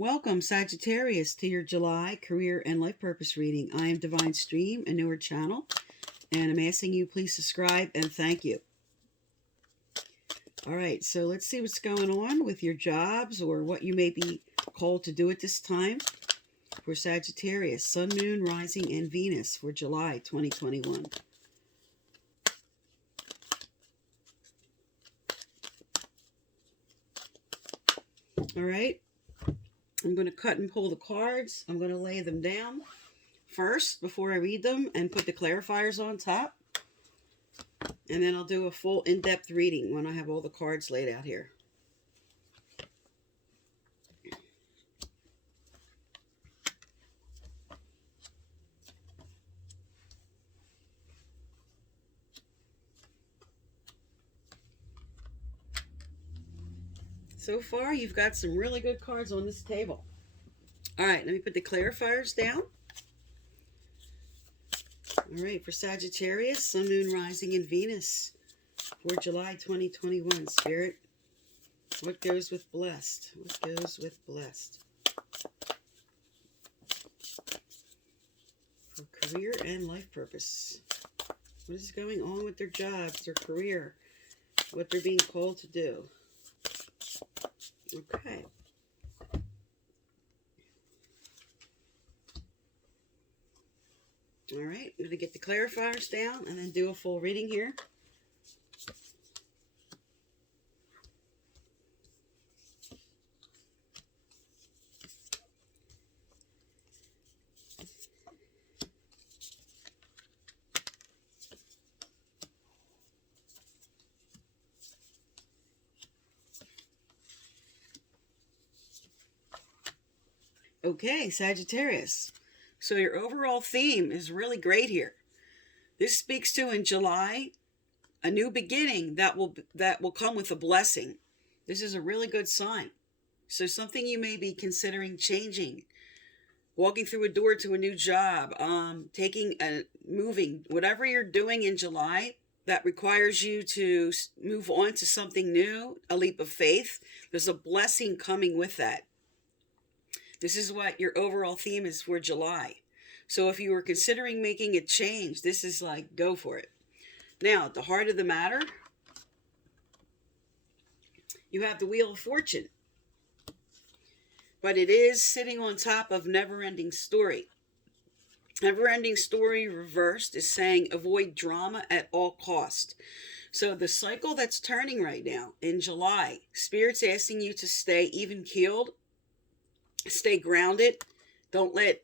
Welcome, Sagittarius, to your July career and life purpose reading. I am Divine Stream, a newer channel, and I'm asking you please subscribe and thank you. All right, so let's see what's going on with your jobs or what you may be called to do at this time for Sagittarius, Sun, Moon, Rising, and Venus for July 2021. All right. I'm going to cut and pull the cards. I'm going to lay them down first before I read them and put the clarifiers on top. And then I'll do a full in-depth reading when I have all the cards laid out here. So far, you've got some really good cards on this table. All right, let me put the clarifiers down. All right, for Sagittarius, Sun, Moon, Rising, and Venus for July 2021. Spirit, what goes with blessed? What goes with blessed? For career and life purpose. What is going on with their jobs, their career, what they're being called to do? Okay. All right, I'm going to get the clarifiers down and then do a full reading here. Okay, Sagittarius. So your overall theme is really great here. This speaks to, in July, a new beginning that will come with a blessing. This is a really good sign. So something you may be considering changing, walking through a door to a new job, moving, whatever you're doing in July that requires you to move on to something new, a leap of faith. There's a blessing coming with that. This is what your overall theme is for July. So if you were considering making a change, this is like, go for it. Now, at the heart of the matter, you have the Wheel of Fortune. But it is sitting on top of Never-Ending Story. Never-Ending Story reversed is saying avoid drama at all cost. So the cycle that's turning right now in July, Spirit's asking you to stay even-keeled, stay grounded. Don't let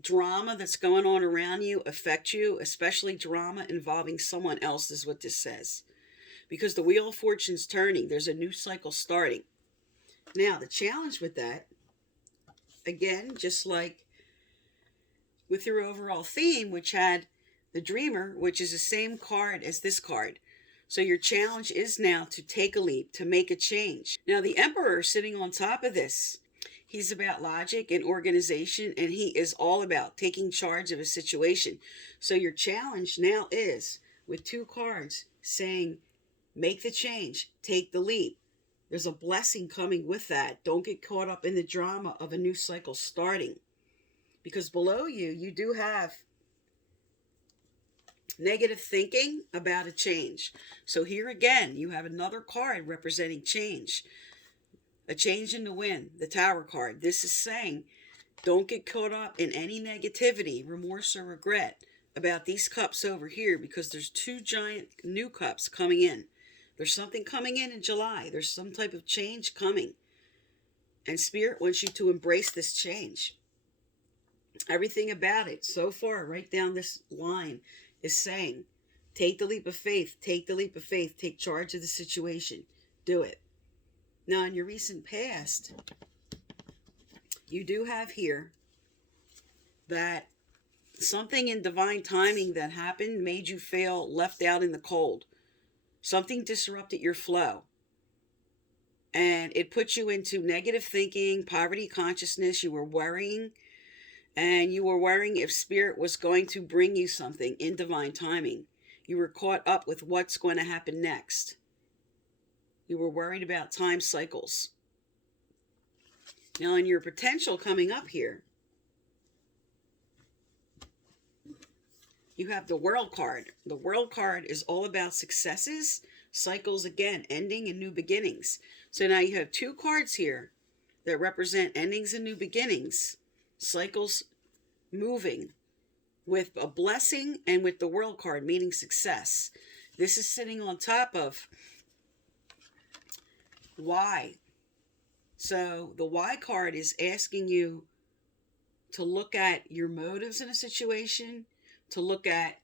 drama that's going on around you affect you, especially drama involving someone else is what this says. Because the Wheel of Fortune's turning, there's a new cycle starting. Now, the challenge with that, again, just like with your overall theme, which had the Dreamer, which is the same card as this card. So your challenge is now to take a leap, to make a change. Now, the Emperor sitting on top of this, he's about logic and organization, and he is all about taking charge of a situation. So your challenge now is, with two cards, saying, make the change, take the leap. There's a blessing coming with that. Don't get caught up in the drama of a new cycle starting. Because below you, you do have negative thinking about a change. So here again, you have another card representing change. A change in the wind, the Tower card. This is saying, don't get caught up in any negativity, remorse, or regret about these cups over here, because there's two giant new cups coming in. There's something coming in July. There's some type of change coming. And Spirit wants you to embrace this change. Everything about it so far, right down this line, is saying, take the leap of faith, take the leap of faith, take charge of the situation. Do it. Now, in your recent past, you do have here that something in divine timing that happened made you feel left out in the cold. Something disrupted your flow. And it put you into negative thinking, poverty consciousness. You were worrying. And you were worrying if Spirit was going to bring you something in divine timing. You were caught up with what's going to happen next. You were worried about time cycles. Now, in your potential coming up here, you have the World card. The World card is all about successes, cycles again, ending and new beginnings. So now you have two cards here that represent endings and new beginnings, cycles moving, with a blessing and with the World card meaning success. This is sitting on top of why. So the why card is asking you to look at your motives in a situation, to look at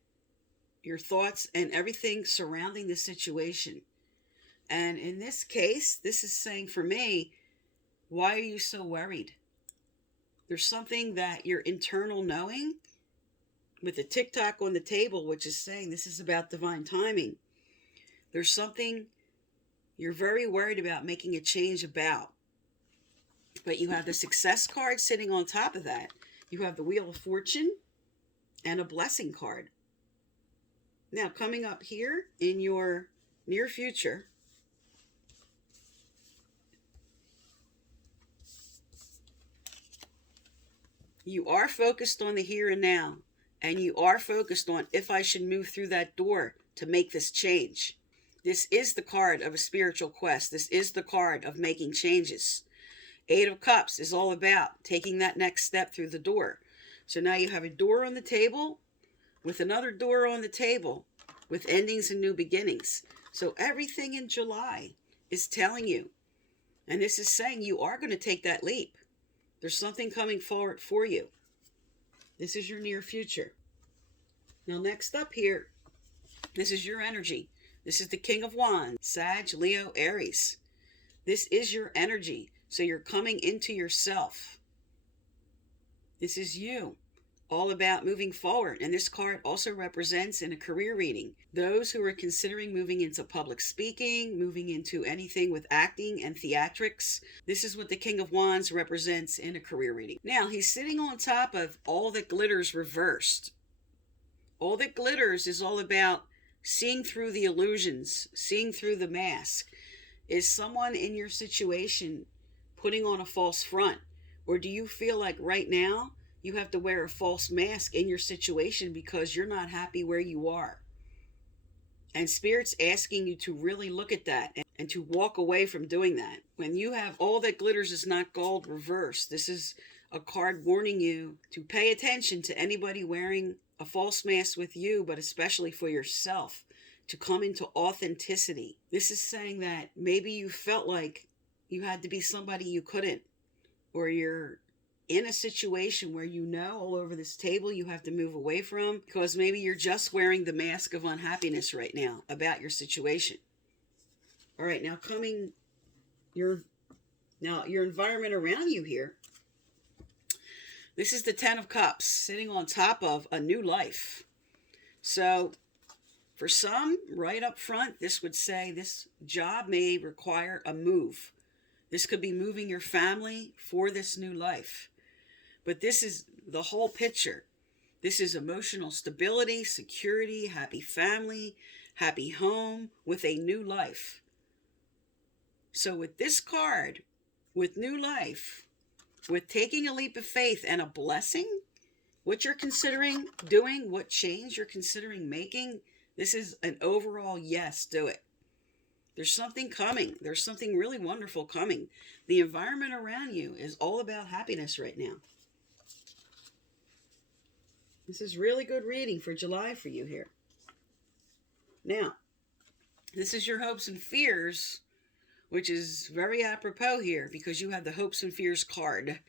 your thoughts and everything surrounding the situation. And in this case, this is saying for me, why are you so worried? There's something that your internal knowing, with the tick-tock on the table, which is saying this is about divine timing. There's something you're very worried about making a change about. But you have the success card sitting on top of that. You have the Wheel of Fortune and a blessing card. Now, coming up here in your near future, you are focused on the here and now, and you are focused on if I should move through that door to make this change. This is the card of a spiritual quest. This is the card of making changes. Eight of Cups is all about taking that next step through the door. So now you have a door on the table with another door on the table with endings and new beginnings. So everything in July is telling you, and this is saying you are going to take that leap. There's something coming forward for you. This is your near future. Now next up here, this is your energy. This is the King of Wands, Sag, Leo, Aries. This is your energy. So you're coming into yourself. This is you, all about moving forward. And this card also represents, in a career reading, those who are considering moving into public speaking, moving into anything with acting and theatrics. This is what the King of Wands represents in a career reading. Now, he's sitting on top of all that glitters reversed. All that glitters is all about seeing through the illusions, seeing through the mask. Is someone in your situation putting on a false front? Or do you feel like right now you have to wear a false mask in your situation because you're not happy where you are? And Spirit's asking you to really look at that and to walk away from doing that. When you have all that glitters is not gold reversed, this is a card warning you to pay attention to anybody wearing a false mask with you, but especially for yourself, to come into authenticity. This is saying that maybe you felt like you had to be somebody you couldn't, or you're in a situation where you know all over this table you have to move away from because maybe you're just wearing the mask of unhappiness right now about your situation. All right, now your environment around you here. This is the Ten of Cups sitting on top of a new life. So for some, right up front, this would say this job may require a move. This could be moving your family for this new life. But this is the whole picture. This is emotional stability, security, happy family, happy home with a new life. So with this card, with new life, with taking a leap of faith and a blessing, what you're considering doing, what change you're considering making, this is an overall yes, do it. There's something coming. There's something really wonderful coming. The environment around you is all about happiness right now. This is really good reading for July for you here. Now, this is your hopes and fears, which is very apropos here because you have the hopes and fears card.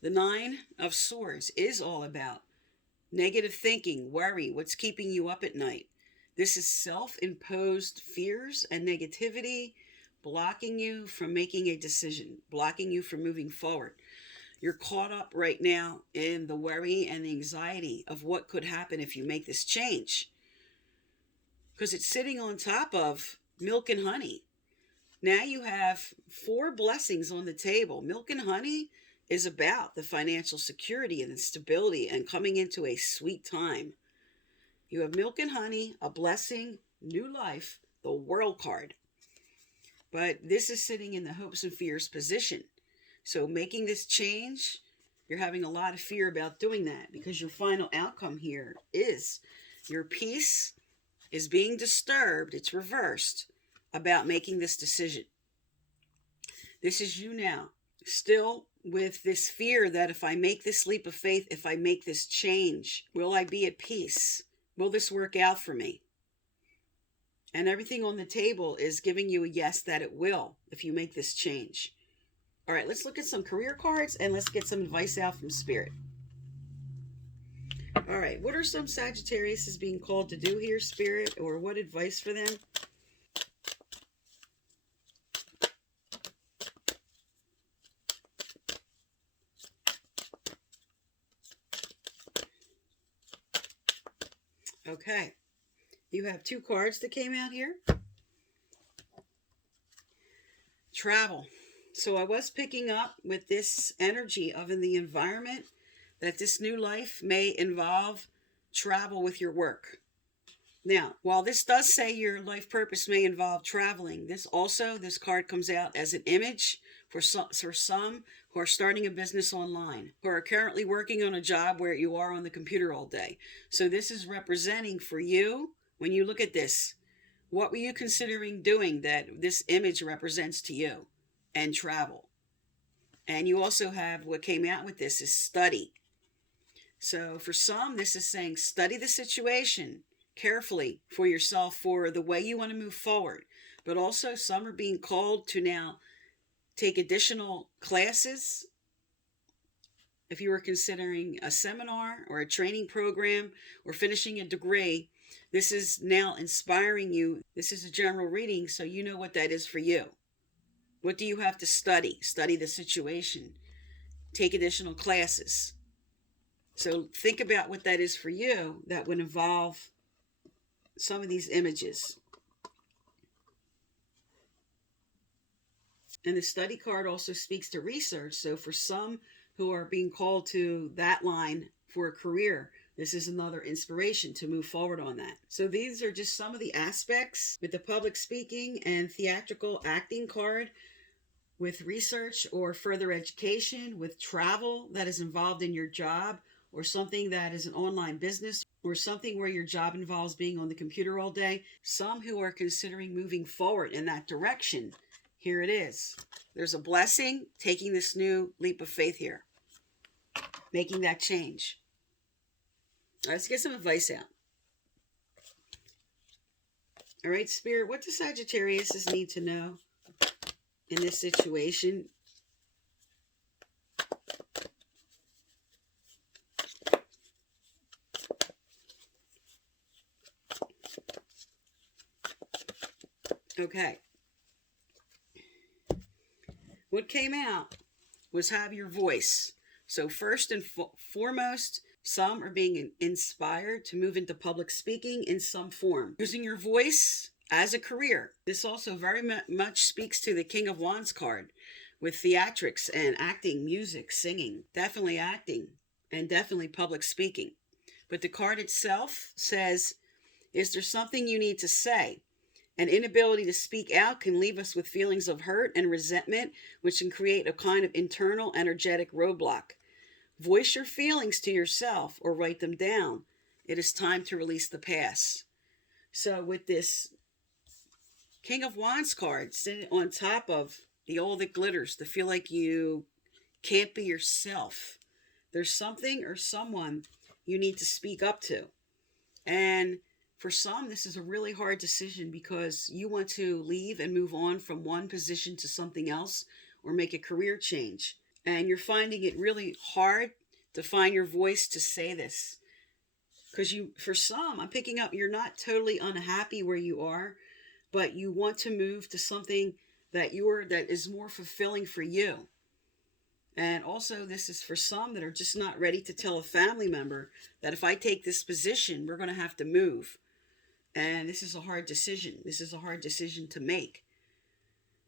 The Nine of Swords is all about negative thinking, worry, what's keeping you up at night. This is self-imposed fears and negativity blocking you from making a decision, blocking you from moving forward. You're caught up right now in the worry and the anxiety of what could happen if you make this change. Because it's sitting on top of milk and honey. Now you have 4 blessings on the table. Milk and honey is about the financial security and the stability and coming into a sweet time. You have milk and honey, a blessing, new life, the World card. But this is sitting in the hopes and fears position. So making this change, you're having a lot of fear about doing that because your final outcome here is your peace is being disturbed. It's reversed about making this decision. This is you now, still with this fear that if I make this leap of faith, if I make this change, will I be at peace? Will this work out for me? And everything on the table is giving you a yes that it will if you make this change. All right, let's look at some career cards and let's get some advice out from Spirit. All right, what are some Sagittarius is being called to do here, Spirit, or what advice for them? Okay, you have two cards that came out here. Travel. So I was picking up with this energy of in the environment that this new life may involve travel with your work. Now, while this does say your life purpose may involve traveling, this card comes out as an image for some who are starting a business online, who are currently working on a job where you are on the computer all day. So this is representing for you, when you look at this, what were you considering doing that this image represents to you? And travel. And you also have what came out with this is study. So for some, this is saying study the situation carefully for yourself for the way you want to move forward. But also some are being called to now take additional classes. If you were considering a seminar or a training program or finishing a degree, this is now inspiring you. This is a general reading, so you know what that is for you. What do you have to study? Study the situation. Take additional classes. So think about what that is for you that would involve some of these images. And the study card also speaks to research. So for some who are being called to that line for a career, this is another inspiration to move forward on that. So these are just some of the aspects with the public speaking and theatrical acting card, with research or further education, with travel that is involved in your job, or something that is an online business, or something where your job involves being on the computer all day. Some who are considering moving forward in that direction, here it is. There's a blessing taking this new leap of faith here, making that change. Let's get some advice out. All right, Spirit, what do Sagittarius need to know in this situation? Okay. What came out was have your voice. So first and foremost, some are being inspired to move into public speaking in some form, using your voice as a career. This also very much speaks to the King of Wands card with theatrics and acting, music, singing, definitely acting, and definitely public speaking. But the card itself says, is there something you need to say? An inability to speak out can leave us with feelings of hurt and resentment, which can create a kind of internal energetic roadblock. Voice your feelings to yourself or write them down. It is time to release the past. So with this King of Wands card sitting on top of the all that glitters, to feel like you can't be yourself, there's something or someone you need to speak up to. And for some, this is a really hard decision because you want to leave and move on from one position to something else or make a career change. And you're finding it really hard to find your voice to say this. Because for some, I'm picking up, you're not totally unhappy where you are, but you want to move to something that is more fulfilling for you. And also, this is for some that are just not ready to tell a family member that if I take this position, we're going to have to move. And this is a hard decision. This is a hard decision to make.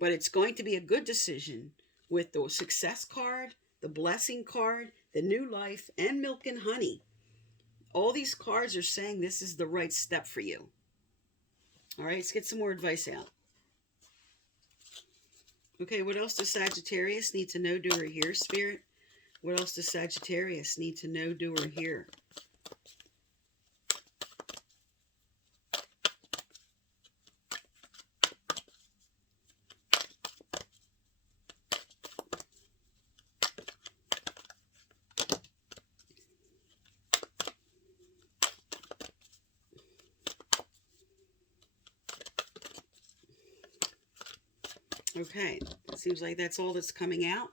But it's going to be a good decision with the success card, the blessing card, the new life, and milk and honey. All these cards are saying this is the right step for you. All right, let's get some more advice out. Okay, what else does Sagittarius need to know, do, or hear, Spirit? What else does Sagittarius need to know, do, or hear? Okay, it seems like that's all that's coming out.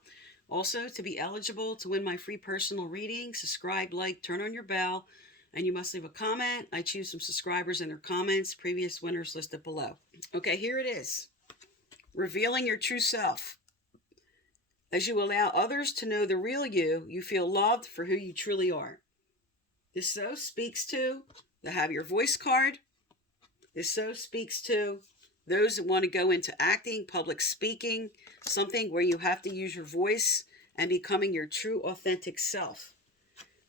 Also, to be eligible to win my free personal reading, subscribe, like, turn on your bell, and you must leave a comment. I choose some subscribers and their comments. Previous winners listed below. Okay, here it is. Revealing your true self. As you allow others to know the real you, you feel loved for who you truly are. This so speaks to the Have Your Voice card. This so speaks to those that want to go into acting, public speaking, something where you have to use your voice and becoming your true, authentic self.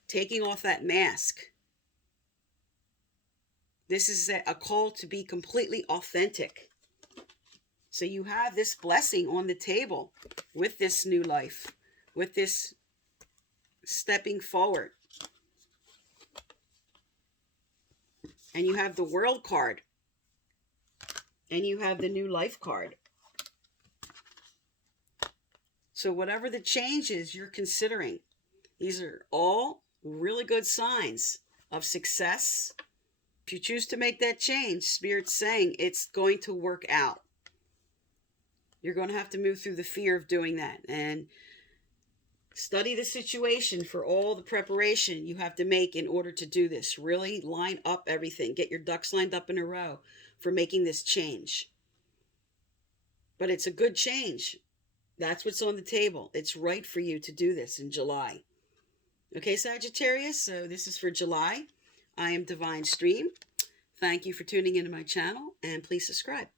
Taking off that mask. This is a call to be completely authentic. So you have this blessing on the table with this new life, with this stepping forward. And you have the World card. And you have the new life card. So whatever the change is you're considering, these are all really good signs of success. If you choose to make that change, Spirit's saying it's going to work out. You're going to have to move through the fear of doing that and study the situation for all the preparation you have to make in order to do this. Really line up everything. Get your ducks lined up in a row for making this change. But it's a good change. That's what's on the table. It's right for you to do this in July. Okay, Sagittarius, so this is for July. I am Divine Stream. Thank you for tuning into my channel, and please subscribe.